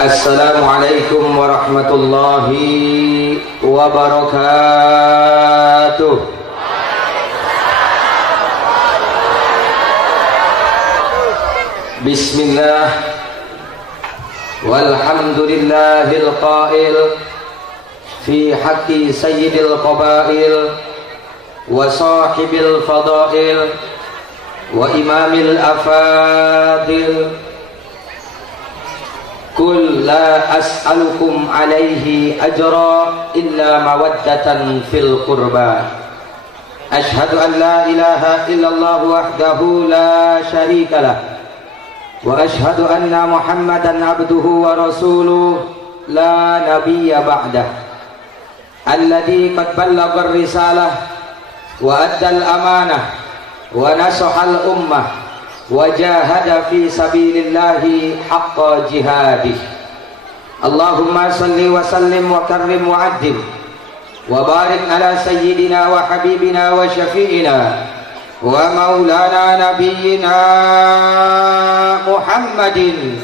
Assalamualaikum warahmatullahi wabarakatuh. Bismillah walhamdulillahil qail fi haqqi sayyidil qabail wa sahibil fadail wa imamil afadil. Qul la as'alukum alaihi ajra illa mawaddatan fil qurba. Ashhadu an la ilaha illallah wahdahu la syarika lah wa ashhadu anna Muhammadan abduhu wa rasuluh la nabiyya ba'dah alladhi qad ballagha ar-risalah wa adda al-amanah wa nasaha al-ummah wa jahada fi sabilillahi haqqa jihadih. Allahumma salli wa sallim wa karrim wa addim wa barik ala sayyidina wa habibina wa syafi'ina wa maulana nabiyyina Muhammadin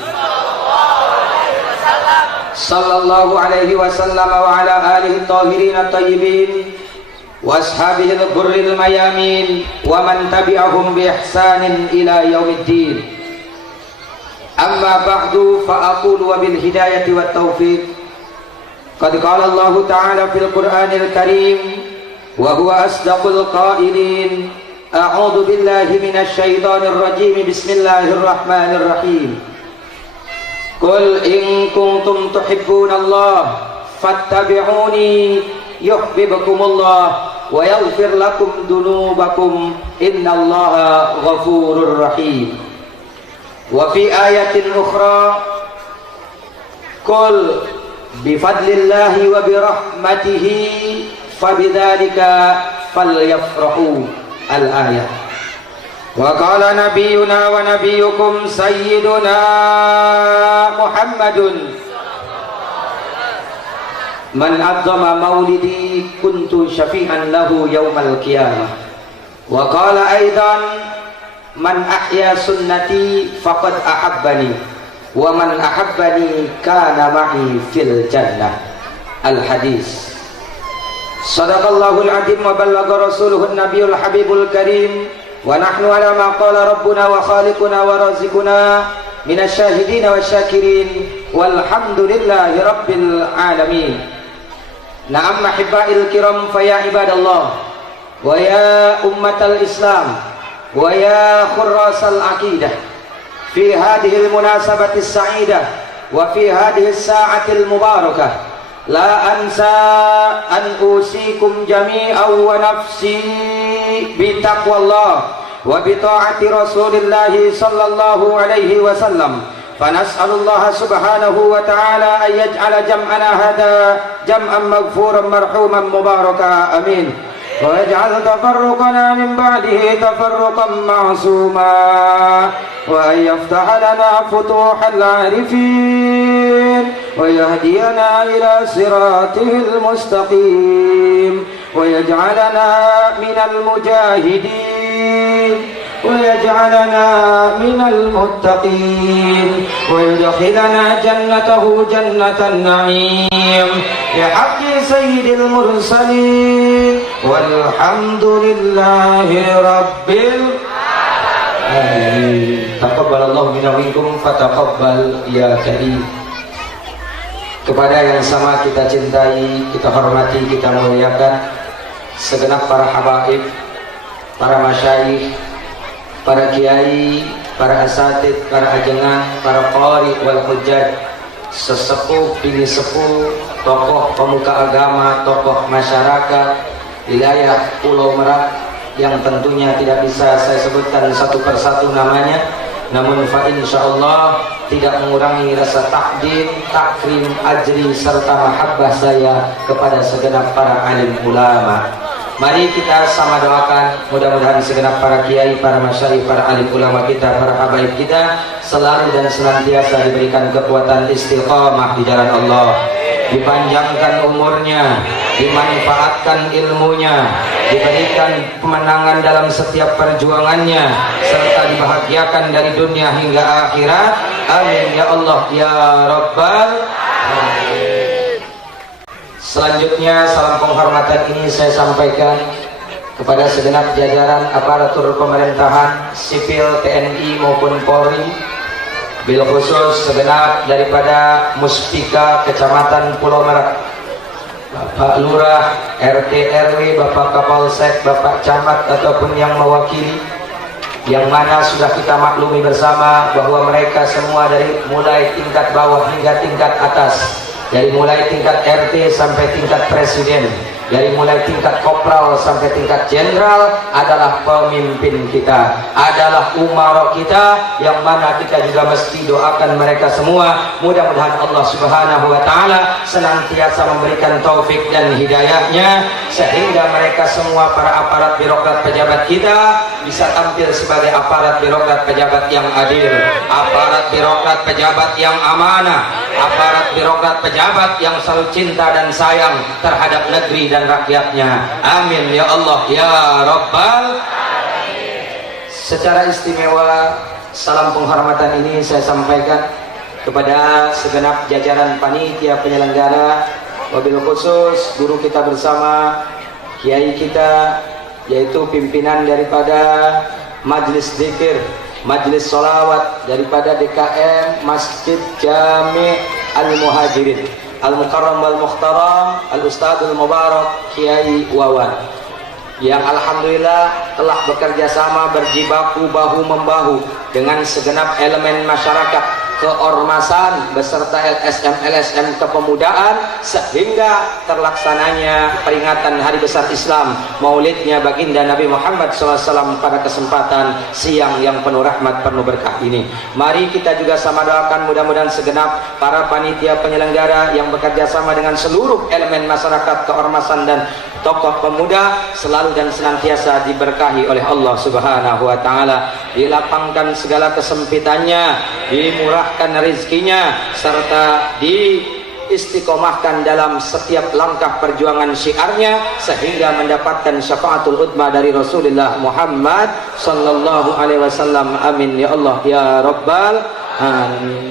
sallallahu alaihi wasallam wa ala alihi tahirin at-tayyibin wa ashabihil ghurril mayamin wa man tabi'ahum bi ihsanin ila yaumiddin. Amma ba'du, fa aqulu wa bil hidayati wat taufiq qad qala Allah ta'ala fil Qur'anil Karim wa huwa asdaqul qailin. A'udzu billahi minasy syaithanir rajim. Bismillahirrahmanirrahim. Qul in kuntum tuhibbunallaha fattabi'uni yuhibbukumullah wa yaghfir lakum dunubakum innallaha ghafurur rahim. Wa fi ayatin ukhra qul bifadlillahi wa birahmatihi fabidzalika falyafrahu al-ayah. Wa qala nabiyyuna wa nabiyyukum sayyiduna Muhammadun man adzama maulidi kuntu syafi'an lahu yaumal qiyamah. Wa qala aidan man ahya sunnati faqad ahabbani wa man ahabbani kana ma'i fil jannah. Al hadis. Sadaqallahul azim wa ballagha rasuluhun nabiyul habibul karim wa nahnu ala ma qala rabbuna wa khaliquna wa raziquna minasy syahidin wasyakirin walhamdulillahi rabbil alamin. Na'am mahibba'il kiram faya ibadallah wa ya ummatal islam wa ya khurrasal aqidah fi hadhil munasabatis sa'idah wa fi hadhis sa'atil mubarakah la ansa an usikum jami'an wa nafsi bi taqwallah wa bi ta'ati rasulillahi sallallahu alaihi wasallam. فنسأل الله سبحانه وتعالى أن يجعل جمعنا هذا جمعا مغفورا مرحوما مباركا آمين ويجعل تفرقنا من بعده تفرقا معصوما وأن يفتح لنا فتوح العارفين ويهدينا إلى صراطه المستقيم ويجعلنا من المجاهدين ويجعلنا من المتقين ويدخلنا جنته جنة النعيم بحق سيد المرسلين والحمد لله رب العالمين. Taqabbalallahu minna wa minkum fataqabbal ya karim. Kepada yang sama kita cintai, kita hormati, kita muliakan segenap para habaib, para masyayikh, para kiai, para asatid, para ajengan, para qari wal hujjaj, sesepuh, bini sepuh, tokoh pemuka agama, tokoh masyarakat wilayah Pulau Merak yang tentunya tidak bisa saya sebutkan satu persatu namanya, namun fa insyaallah tidak mengurangi rasa takdim, takrim, ajri serta mahabbah saya kepada segenap para alim ulama. Mari kita sama doakan, mudah-mudahan segenap para kiai, para masyayikh, para alim ulama kita, para habaib kita selalu dan senantiasa diberikan kekuatan istiqamah di jalan Allah, dipanjangkan umurnya, dimanfaatkan ilmunya, diberikan kemenangan dalam setiap perjuangannya, serta dibahagiakan dari dunia hingga akhirat. Amin ya Allah ya Rabbal alamin. Selanjutnya salam penghormatan ini saya sampaikan kepada segenap jajaran aparatur pemerintahan sipil TNI maupun Polri, bil khusus segenap daripada Muspika Kecamatan Pulau Merak, Bapak Lurah, RT RW, Bapak Kapolsek, Bapak Camat ataupun yang mewakili, yang mana sudah kita maklumi bersama bahwa mereka semua dari mulai tingkat bawah hingga tingkat atas, dari mulai tingkat RT sampai tingkat presiden, dari mulai tingkat kopral sampai tingkat jenderal adalah pemimpin kita, adalah umara kita, yang mana kita juga mesti doakan mereka semua. Mudah-mudahan Allah Subhanahu wa taala senantiasa memberikan taufik dan hidayahnya sehingga mereka semua para aparat birokrat pejabat kita bisa tampil sebagai aparat birokrat pejabat yang adil, aparat birokrat pejabat yang amanah, aparat birokrat pejabat yang selalu cinta dan sayang terhadap negeri dan rakyatnya. Amin ya Allah ya Rabbal alamin. Secara istimewa salam penghormatan ini saya sampaikan kepada segenap jajaran panitia penyelenggara, wabil khusus guru kita bersama, kiai kita, yaitu pimpinan daripada Majelis Zikir, Majelis Sholawat daripada DKM Masjid Jami Al-Muhajirin Al-Mukarram Wal-Mukhtaram Al-Ustadzul Mubarak Kiai Wawan, yang alhamdulillah telah bekerja sama berjibaku bahu membahu dengan segenap elemen masyarakat keormasan beserta LSM kepemudaan sehingga terlaksananya peringatan Hari Besar Islam Maulidnya Baginda Nabi Muhammad SAW pada kesempatan siang yang penuh rahmat penuh berkah ini. Mari kita juga sama doakan mudah-mudahan segenap para panitia penyelenggara yang bekerja sama dengan seluruh elemen masyarakat keormasan dan tokoh pemuda selalu dan senantiasa diberkahi oleh Allah Subhanahu wa taala, dilapangkan segala kesempitannya, dimurahkan rezekinya, serta diistiqomahkan dalam setiap langkah perjuangan syiarnya sehingga mendapatkan syafaatul udma dari Rasulullah Muhammad sallallahu alaihi wasallam. Amin ya Allah ya Rabbal alamin.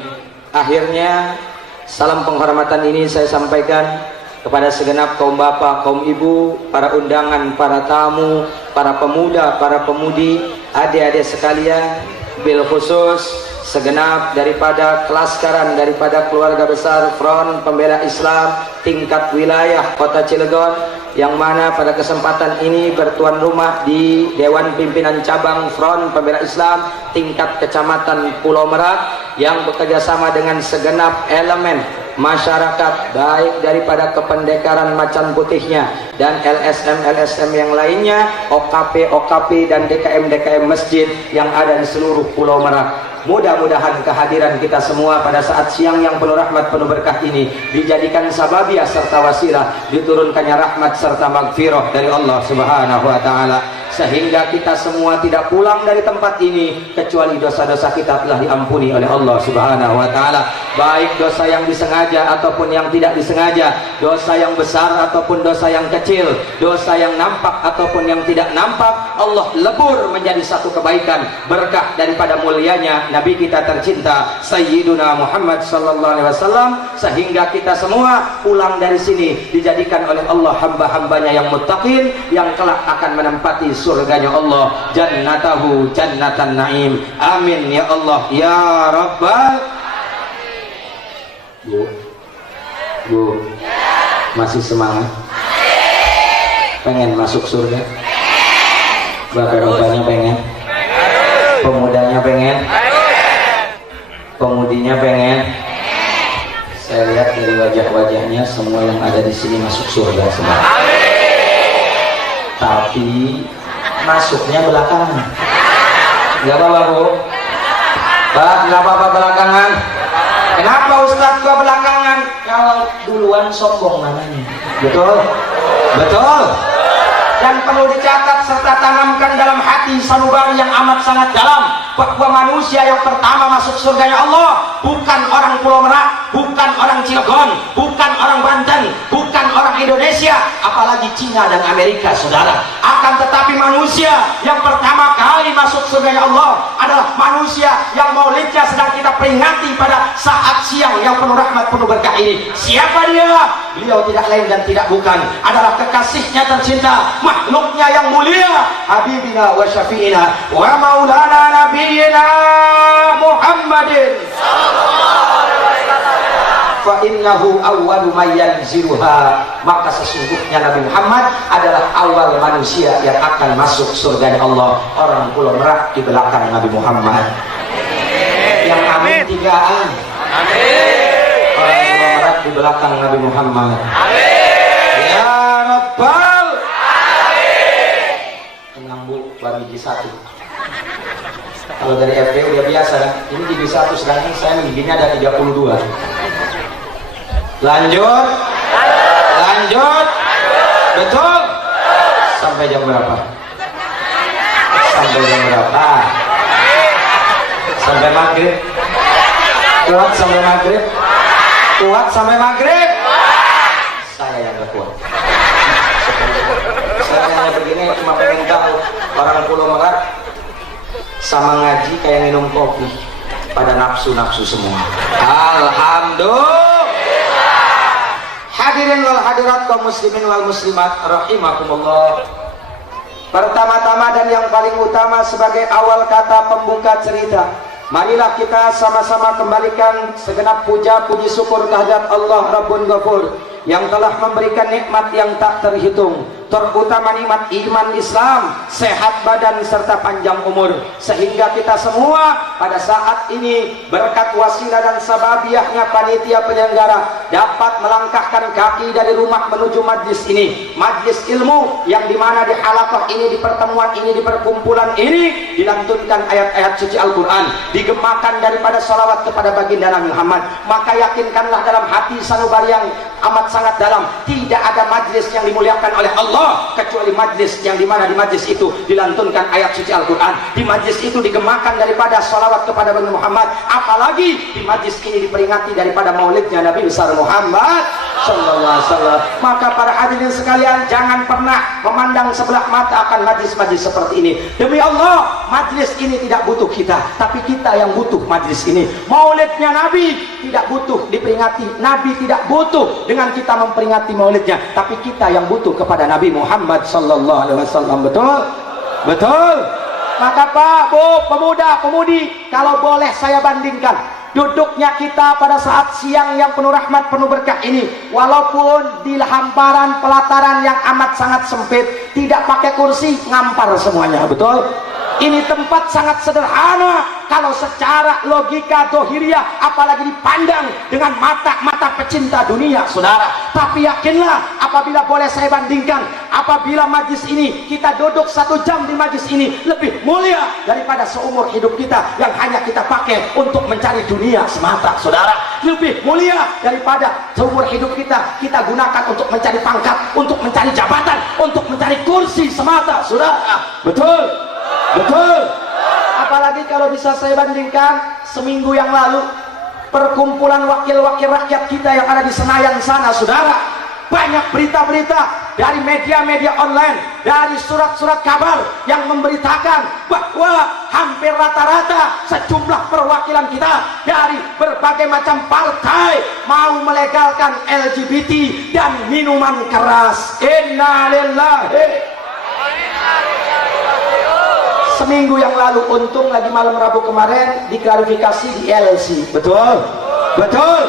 Akhirnya salam penghormatan ini saya sampaikan kepada segenap kaum bapak, kaum ibu, para undangan, para tamu, para pemuda, para pemudi, adik-adik sekalian, bil khusus segenap daripada kelaskaran daripada keluarga besar Front Pembela Islam tingkat wilayah Kota Cilegon, yang mana pada kesempatan ini bertuan rumah di Dewan Pimpinan Cabang Front Pembela Islam tingkat Kecamatan Pulau Merak, yang bekerja sama dengan segenap elemen masyarakat baik daripada kependekaran Macan Putihnya dan LSM yang lainnya, OKP dan DKM masjid yang ada di seluruh Pulau Merak. Mudah-mudahan kehadiran kita semua pada saat siang yang penuh rahmat penuh berkah ini dijadikan sababiah serta wasilah diturunkannya rahmat serta magfirah dari Allah Subhanahu wa taala, sehingga kita semua tidak pulang dari tempat ini kecuali dosa-dosa kita telah diampuni oleh Allah Subhanahu wa taala, baik dosa yang disengaja ataupun yang tidak disengaja, dosa yang besar ataupun dosa yang kecil, dosa yang nampak ataupun yang tidak nampak, Allah lebur menjadi satu kebaikan berkah daripada mulianya Nabi kita tercinta Sayyiduna Muhammad sallallahu alaihi wasallam, sehingga kita semua pulang dari sini dijadikan oleh Allah hamba-hambanya yang muttaqin yang kelak akan menempati surganya Allah, jannatahu jannatan naim. Amin ya Allah ya Rabbal. Bu masih semangat? Pengen masuk surga? Bapak-bapaknya pengen? Pemudanya pengen? Pemudinya pengen? Saya lihat dari wajah-wajahnya semua yang ada di sini masuk surga semua. Tapi masuknya belakangan. Enggak apa-apa Bu? Pak, enggak apa-apa belakangan. Kenapa Ustadz gua belakangan? Kalau duluan sombong namanya. Betul? Betul? Dan perlu dicatat serta tanamkan dalam hati sanubari yang amat sangat dalam, bahwa manusia yang pertama masuk surganya Allah bukan orang Pulau Merak, bukan orang Cilegon, bukan orang Banten, bukan orang Indonesia, Indonesia, apalagi Cina dan Amerika, saudara. Akan tetapi manusia yang pertama kali masuk surga Allah adalah manusia yang maulidnya sedang kita peringati pada saat siang yang penuh rahmat, penuh berkah ini. Siapa dia? Beliau tidak lain dan tidak bukan adalah kekasihnya tercinta, makhluknya yang mulia, Habibina wa Syafi'ina wa Maulana Nabiyina Muhammadin fa innahu awwalu may yanziruha. Maka sesungguhnya Nabi Muhammad adalah awal manusia yang akan masuk surga Allah. Orang Pulau Merak di belakang Nabi Muhammad. Yang amin tigaan. Amin. Orang Pulau Merak di belakang Nabi Muhammad. Amin. Ya Rabbal. Amin. Tenang Bu, baru gigi satu. Kalau dari FD udah biasa kan? Ini gigi satu, sedangkan saya giginya ada 32. Lanjut. Betul. Sampai jam berapa? Sampai jam berapa? Sampai maghrib. Kuat sampai maghrib. Kuat sampai maghrib. Saya yang gak kuat. Saya hanya begini cuma pengen tahu orang Pulau Merak sama ngaji kayak minum kopi, pada nafsu semua. Alhamdulillah. Hadirin wal hadirat kaum muslimin wal muslimat rahimakumullah. Pertama-tama dan yang paling utama sebagai awal kata pembuka cerita, marilah kita sama-sama kembalikan segenap puja puji syukur kehadirat Allah Rabbun Ghafur yang telah memberikan nikmat yang tak terhitung, terutama nikmat iman Islam, sehat badan serta panjang umur, sehingga kita semua pada saat ini berkat wasilah dan sababiahnya panitia penyelenggara dapat melangkahkan kaki dari rumah menuju majlis ini, majlis ilmu yang dimana di halaqah ini, di pertemuan ini, di perkumpulan ini dilantunkan ayat-ayat suci Al-Quran, digemakan daripada salawat kepada baginda Nabi Muhammad. Maka yakinkanlah dalam hati sanubari yang amat sangat dalam, tidak ada majlis yang dimuliakan oleh Allah kecuali majlis yang dimana di majlis itu dilantunkan ayat suci Al-Quran, di majlis itu digemakan daripada salawat kepada Nabi Muhammad, apalagi di majlis ini diperingati daripada maulidnya Nabi besar Muhammad sallallahu alaihi wasallam. Maka para hadirin sekalian, jangan pernah memandang sebelah mata akan majlis-majlis seperti ini. Demi Allah, majlis ini tidak butuh kita, tapi kita yang butuh majlis ini. Maulidnya Nabi tidak butuh diperingati, Nabi tidak butuh dengan kita memperingati maulidnya, tapi kita yang butuh kepada Nabi Muhammad sallallahu alaihi wasallam. Betul? Betul? Maka Pak, Bu, pemuda, pemudi, kalau boleh saya bandingkan duduknya kita pada saat siang yang penuh rahmat, penuh berkah ini, walaupun di hamparan pelataran yang amat sangat sempit, tidak pakai kursi, ngampar semuanya. Betul? Ini tempat sangat sederhana kalau secara logika dohiriyah, apalagi dipandang dengan mata pecinta dunia, saudara. Tapi yakinlah, apabila boleh saya bandingkan, apabila majlis ini kita duduk 1 jam di majlis ini, lebih mulia daripada seumur hidup kita yang hanya kita pakai untuk mencari dunia semata, saudara. Lebih mulia daripada seumur hidup kita gunakan untuk mencari pangkat, untuk mencari jabatan, untuk mencari kursi semata, saudara. Betul? Betul. Apalagi kalau bisa saya bandingkan, seminggu yang lalu perkumpulan wakil-wakil rakyat kita yang ada di Senayan sana, saudara, banyak berita-berita dari media-media online, dari surat-surat kabar yang memberitakan bahwa hampir rata-rata sejumlah perwakilan kita dari berbagai macam partai mau melegalkan LGBT dan minuman keras. Innalillahi. Seminggu yang lalu, untung lagi malam Rabu kemarin diklarifikasi di LC. Betul? Betul?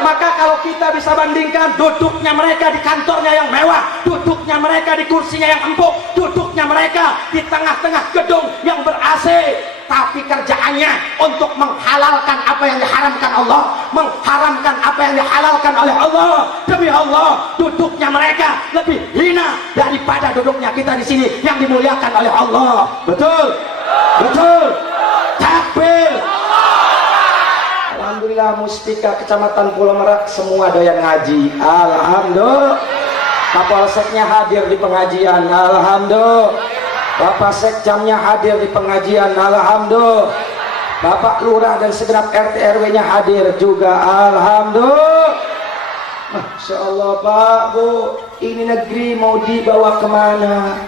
Maka kalau kita bisa bandingkan duduknya mereka di kantornya yang mewah, duduknya mereka di kursinya yang empuk, duduknya mereka di tengah-tengah gedung yang ber-AC, tapi kerjaannya untuk menghalalkan apa yang diharamkan Allah, mengharamkan apa yang dihalalkan oleh Allah. Demi Allah, duduknya mereka lebih hina daripada duduknya kita di sini yang dimuliakan oleh Allah. Betul? Betul? Takbir. Alhamdulillah, Muspika Kecamatan Pulau Merak semua doyan ngaji. Alhamdulillah. Kapolseknya hadir di pengajian. Alhamdulillah. Bapak Sekjamnya hadir di pengajian. Alhamdulillah. Bapak Lurah dan segenap RT RW-nya hadir juga. Alhamdulillah. Masya Allah Pak, Bu, ini negeri mau dibawa kemana?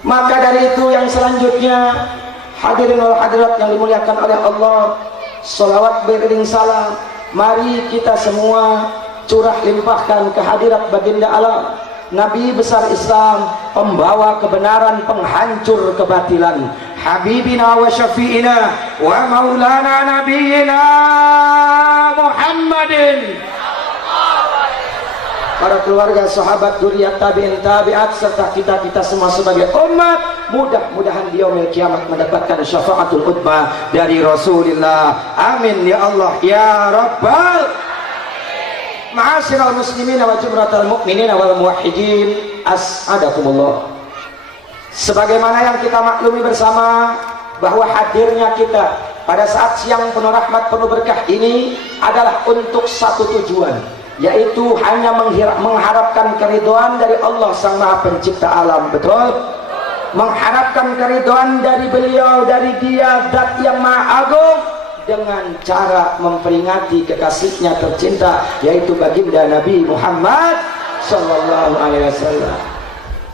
Maka dari itu yang selanjutnya, hadirin wal hadirat yang dimuliakan oleh Allah, salawat beriring salam, mari kita semua curah limpahkan kehadirat baginda alam, Nabi besar Islam, pembawa kebenaran, penghancur kebatilan, Habibina wa syafi'ina wa maulana nabiyina Muhammadin, para keluarga, sahabat, dzurriyyat, tabi'in, tabi'at, serta kita semua sebagai umat, mudah-mudahan di yaumil kiamat mendapatkan syafaatul udma dari Rasulullah. Amin ya Allah ya Rabbal. Ma'asyiral muslimin wa jumratal mu'minin wal muwahhidin, as'adakumullah. Sebagaimana yang kita maklumi bersama bahwa hadirnya kita pada saat siang penuh rahmat penuh berkah ini adalah untuk satu tujuan, yaitu hanya mengharapkan keridhaan dari Allah Sang Maha Pencipta alam. Betul? Mengharapkan keridhaan dari beliau, dari Dia Zat yang Maha Agung, dengan cara memperingati kekasihnya tercinta, yaitu baginda Nabi Muhammad sallallahu alaihi wasallam.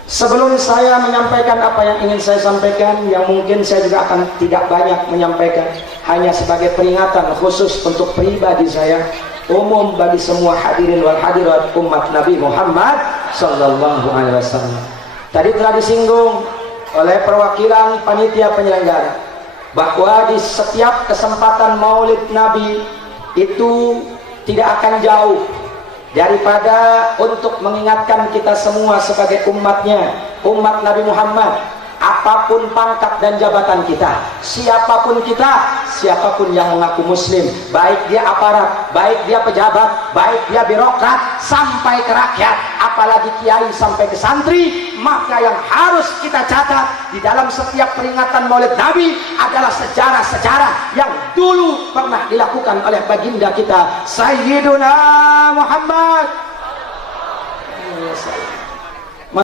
Sebelum saya menyampaikan apa yang ingin saya sampaikan, yang mungkin saya juga akan tidak banyak menyampaikan, hanya sebagai peringatan khusus untuk pribadi saya, umum bagi semua hadirin wal hadirat umat Nabi Muhammad sallallahu alaihi wasallam. Tadi telah disinggung oleh perwakilan panitia penyelenggara bahwa di setiap kesempatan Maulid Nabi itu tidak akan jauh daripada untuk mengingatkan kita semua sebagai umatnya, umat Nabi Muhammad, apapun pangkat dan jabatan kita, siapapun kita, siapapun yang mengaku muslim, baik dia aparat, baik dia pejabat, baik dia birokrat, sampai ke rakyat, apalagi kiai sampai ke santri, maka yang harus kita catat di dalam setiap peringatan Maulid Nabi adalah sejarah-sejarah yang dulu pernah dilakukan oleh baginda kita Sayyiduna Muhammad.